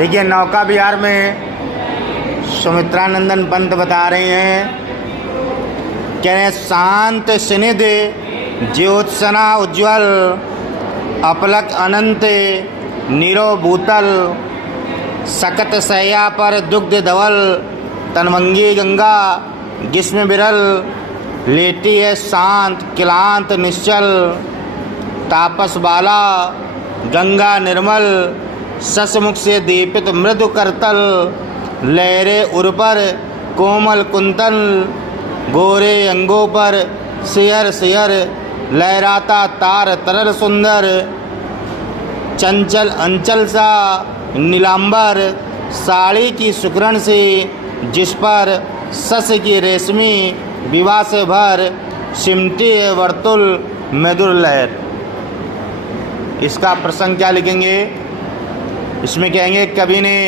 देखिए नौका विहार में सुमित्रानंदन पंत बता रहे हैं, कह रहे हैं शांत स्निधि ज्योत्सना उज्ज्वल अपलक अनंत नीरो भूतल सकत सैया पर दुग्ध धवल तनवंगी गंगा ग्रीष्म विरल लेटी है शांत क्लांत निश्चल तापस बाला गंगा निर्मल ससमुख से दीपित मृदु करतल लहरे उर पर कोमल कुंतल गोरे अंगों पर सियर सियर लहराता तार तरल सुंदर चंचल अंचल सा नीलांबर साड़ी की सुकरण से जिस पर सस की रेशमी विवाह से भर सिमटी है वर्तुल मधुर लहर। इसका प्रसंग क्या लिखेंगे? इसमें कहेंगे कवि ने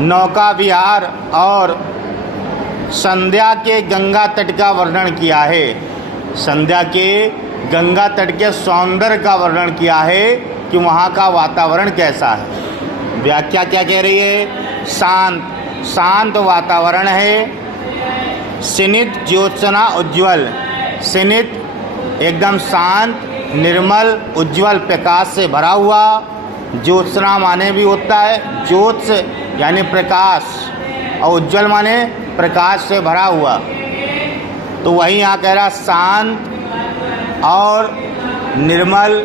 नौका विहार और संध्या के गंगा तट का वर्णन किया है। संध्या के गंगा तट के सौंदर्य का वर्णन किया है कि वहाँ का वातावरण कैसा है। व्याख्या क्या कह रही है? शांत वातावरण है। स्नित ज्योत्सना उज्ज्वल, स्नित एकदम शांत निर्मल उज्ज्वल प्रकाश से भरा हुआ। ज्योत्सना माने भी होता है ज्योत्स यानी प्रकाश, और उज्ज्वल माने प्रकाश से भरा हुआ। तो वही यहाँ कह रहा शांत और निर्मल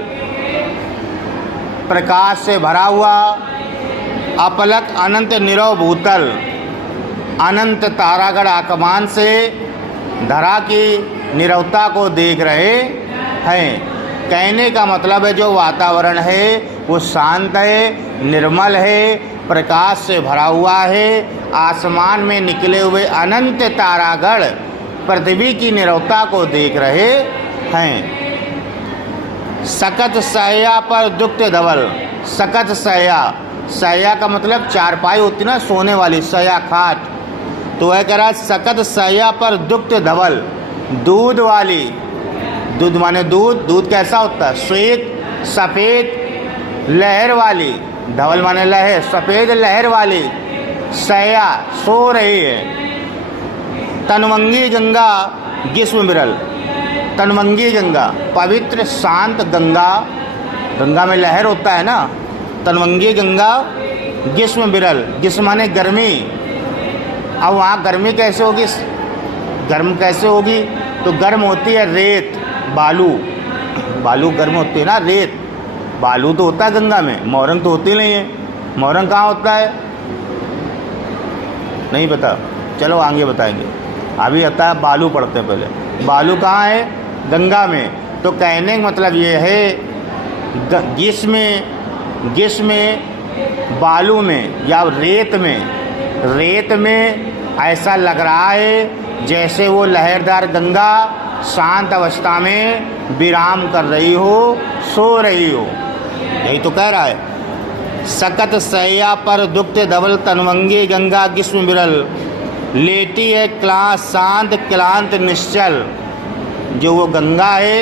प्रकाश से भरा हुआ। अपलक अनंत नीरव भूतल, अनंत तारागण आकमान से धरा की नीरवता को देख रहे हैं। कहने का मतलब है जो वातावरण है वो शांत है, निर्मल है, प्रकाश से भरा हुआ है। आसमान में निकले हुए अनंत तारागण पृथ्वी की नीरवता को देख रहे हैं। सकत सैया पर दुग्ध धवल, सकत सैया, सैया का मतलब चारपाई होती ना सोने वाली, सैया खाट। तो वह कह रहा है सकत सैया पर दुग्ध धवल, दूध वाली, दूध माने दूध, दूध कैसा होता है? श्वेत सफ़ेद लहर वाली, धवल माने लहर, सफ़ेद लहर वाली सैया सो रही है। तनवंगी गंगा ग्रीष्म विरल, तनवंगी गंगा पवित्र शांत गंगा, गंगा में लहर होता है ना। तनवंगी गंगा ग्रीष्म विरल, ग्रीष्म माने गर्मी। अब वहाँ गर्मी कैसे होगी? गर्म कैसे होगी? तो गर्म होती है रेत, बालू, बालू गर्म होती है ना, रेत। बालू तो होता है गंगा में, मोरंग तो होती नहीं है। मोरंग कहाँ होता है? नहीं पता, चलो आगे बताएंगे। अभी आता है बालू, पढ़ते हैं पहले। बालू कहाँ है? गंगा में। तो कहने का मतलब ये है ग्रीष्म में बालू में या रेत में ऐसा लग रहा है जैसे वो लहरदार गंगा शांत अवस्था में विराम कर रही हो, सो रही हो। यही तो कह रहा है। सकत सैया पर दुग्ध धवल तनवंगी गंगा ग्रीष्म विरल लेटी है क्लास शांत क्लांत निश्चल। जो वो गंगा है,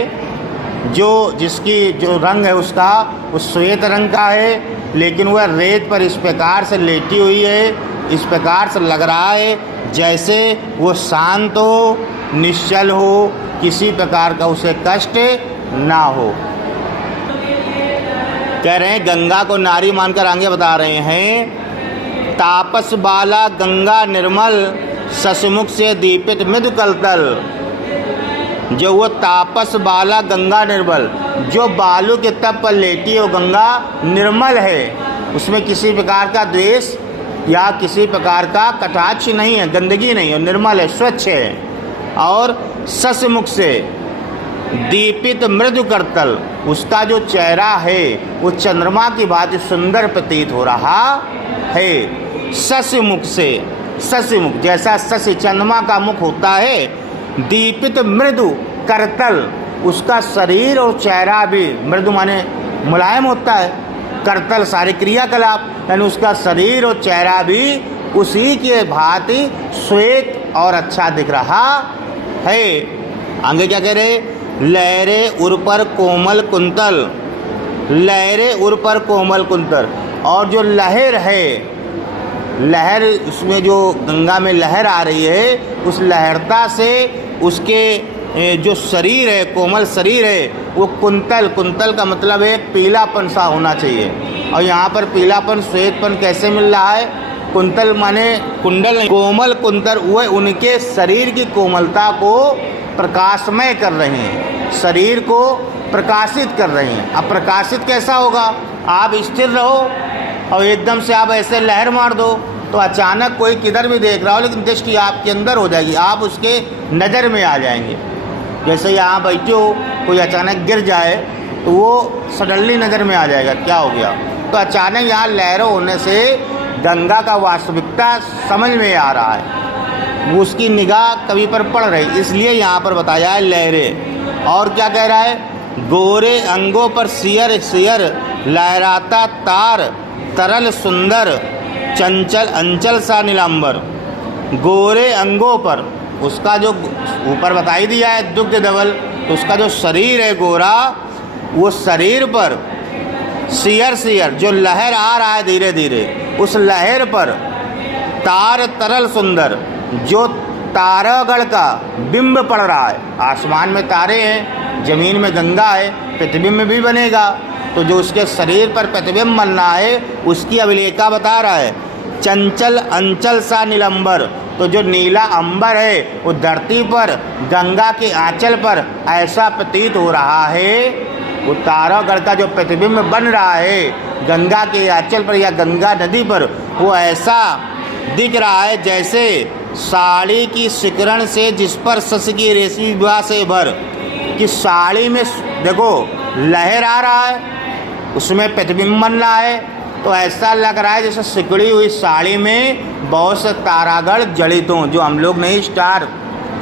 जो जिसकी जो रंग है उसका वो श्वेत रंग का है, लेकिन वह रेत पर इस प्रकार से लेटी हुई है, इस प्रकार से लग रहा है जैसे वो शांत हो, निश्चल हो, किसी प्रकार का उसे कष्ट ना हो। कह रहे हैं गंगा को नारी मानकर आगे बता रहे हैं। तापस बाला गंगा निर्मल ससमुख से दीपित मृदु कलतल। जो वो तापस बाला गंगा निर्मल, जो बालू के तप पर लेटी हो गंगा निर्मल है, उसमें किसी प्रकार का द्वेष या किसी प्रकार का कटाक्ष नहीं है, गंदगी नहीं है, निर्मल है, स्वच्छ है। और ससमुख से दीपित मृदु करतल, उसका जो चेहरा है वो चंद्रमा की भांति सुंदर प्रतीत हो रहा है। ससमुख से, ससमुख जैसा शशि चंद्रमा का मुख होता है, दीपित मृदु करतल, उसका शरीर और चेहरा भी मृदु माने मुलायम होता है, करतल सारी क्रियाकलाप, यानी उसका शरीर और चेहरा भी उसी के भांति श्वेत और अच्छा दिख रहा है। आगे क्या कह रहे? लहरे उर पर कोमल कुंतल, लहरे उर पर कोमल कुंतर। और जो लहर है, लहर उसमें जो गंगा में लहर आ रही है, उस लहरता से उसके जो शरीर है, कोमल शरीर है, वो कुंतल, कुंतल का मतलब है पीलापन सा होना चाहिए। और यहाँ पर पीलापन, श्वेतपन कैसे मिल रहा है? कुंतल माने कुंडल नहीं, कोमल कुंतर, वह उनके शरीर की कोमलता को प्रकाशमय कर रहे हैं, शरीर को प्रकाशित कर रहे हैं। अब प्रकाशित कैसा होगा? आप स्थिर रहो और एकदम से आप ऐसे लहर मार दो तो अचानक कोई किधर भी देख रहा हो, लेकिन दृष्टि आपके अंदर हो जाएगी, आप उसके नज़र में आ जाएंगे। जैसे यहाँ बैठे हो, कोई अचानक गिर जाए तो वो सडनली नज़र में आ जाएगा, क्या हो गया। तो अचानक यहाँ लहरों होने से गंगा का वास्तविकता समझ में आ रहा है, उसकी निगाह कभी पर पड़ रही, इसलिए यहाँ पर बताया है लहरें। और क्या कह रहा है? गोरे अंगों पर सियर सियर लहराता तार, तरल सुंदर चंचल अंचल सा नीलांबर। गोरे अंगों पर, उसका जो ऊपर बता ही दिया है दुग्ध धवल, तो उसका जो शरीर है गोरा, वो शरीर पर सियर सियर जो लहर आ रहा है धीरे धीरे, उस लहर पर तार तरल सुंदर, जो तारागढ़ का बिंब पड़ रहा है। आसमान में तारे हैं, ज़मीन में गंगा है, प्रतिबिंब भी बनेगा, तो जो उसके शरीर पर प्रतिबिंब बन रहा है उसकी अभिलेखा बता रहा है। चंचल अंचल सा नीलंबर, तो जो नीला अंबर है वो धरती पर गंगा के आंचल पर ऐसा प्रतीत हो रहा है, वो तारागढ़ का जो प्रतिबिंब बन रहा है गंगा के आंचल पर या गंगा नदी पर, वो ऐसा दिख रहा है जैसे साड़ी की सिकरण से जिस पर सस की रेशमी विवाह से भर। कि साड़ी में देखो लहर आ रहा है, उसमें प्रतिबिंब बन रहा है, तो ऐसा लग रहा है जैसे सिकड़ी हुई साड़ी में बहुत से तारागढ़ जड़ित हों। जो हम लोग नहीं, स्टार,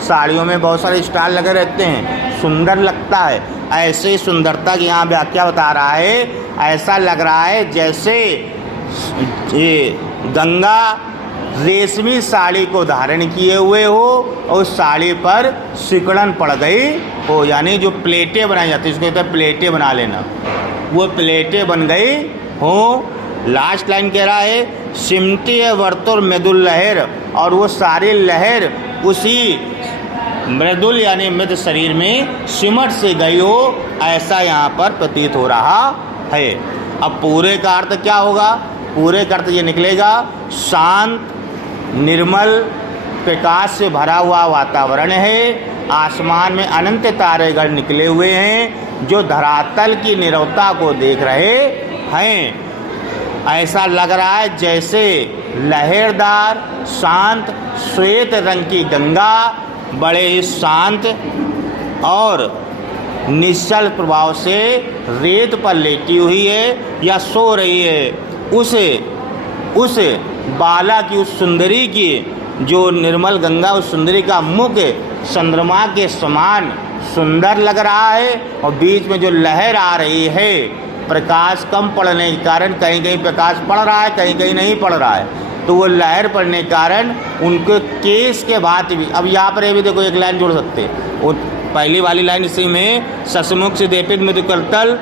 साड़ियों में बहुत सारे स्टार लगे रहते हैं, सुंदर लगता है, ऐसे सुंदरता की यहाँ व्याख्या बता रहा है। ऐसा लग रहा है जैसे ये गंगा रेशमी साड़ी को धारण किए हुए हो और उस साड़ी पर सिकड़न पड़ गई हो, यानी जो प्लेटें बनाई जाती है, उसको कहते हैं प्लेटें बना लेना, वो प्लेटें बन गई हो। लास्ट लाइन कह रहा है सिमटी है वर्तुल मृदुल लहर, और वो सारी लहर उसी मृदुल यानी मृद शरीर में सिमट से गई हो, ऐसा यहाँ पर प्रतीत हो रहा है। अब पूरे का अर्थ क्या होगा? पूरे का अर्थ ये निकलेगा, शांत निर्मल प्रकाश से भरा हुआ वातावरण है, आसमान में अनंत तारेगढ़ निकले हुए हैं जो धरातल की नीरवता को देख रहे हैं। ऐसा लग रहा है जैसे लहरदार शांत श्वेत रंग की गंगा बड़े ही शांत और निश्चल प्रभाव से रेत पर लेटी हुई है या सो रही है। उस बाला की, उस सुंदरी की, जो निर्मल गंगा, उस सुंदरी का मुख चंद्रमा के समान सुंदर लग रहा है, और बीच में जो लहर आ रही है, प्रकाश कम पड़ने के कारण कहीं कहीं प्रकाश पड़ रहा है, कहीं कहीं नहीं पड़ रहा है, तो वो लहर पड़ने के कारण उनके केस के भांति भी। अब यहाँ पर ये भी देखो एक लाइन जोड़ सकते हैं, वो पहली वाली लाइन इसी में ससमुख से देपित मृदु करतल,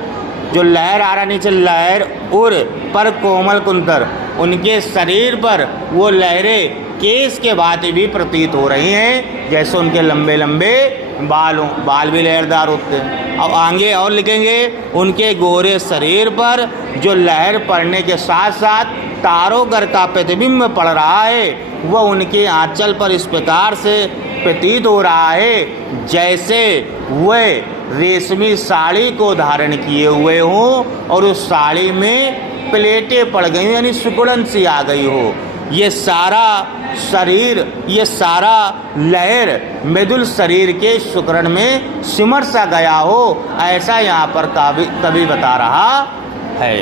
जो लहर आ रहा नीचे लहर उर पर कोमल कुंतर, उनके शरीर पर वो लहरें केस के भांति भी प्रतीत हो रही हैं, जैसे उनके लंबे लंबे बाल हों, बाल भी लहरदार होते हैं। अब आगे और लिखेंगे, उनके गोरे शरीर पर जो लहर पड़ने के साथ साथ तारोगढ़ का प्रतिबिंब पड़ रहा है, वह उनके आंचल पर इस प्रकार से प्रतीत हो रहा है जैसे वह रेशमी साड़ी को धारण किए हुए हों और उस साड़ी में प्लेटें पड़ गई, यानी सिकुड़न सी आ गई हो। ये सारा शरीर, ये सारा लहर मृदुल शरीर के सिकुड़न में सिमट सा गया हो, ऐसा यहाँ पर कवि बता रहा है।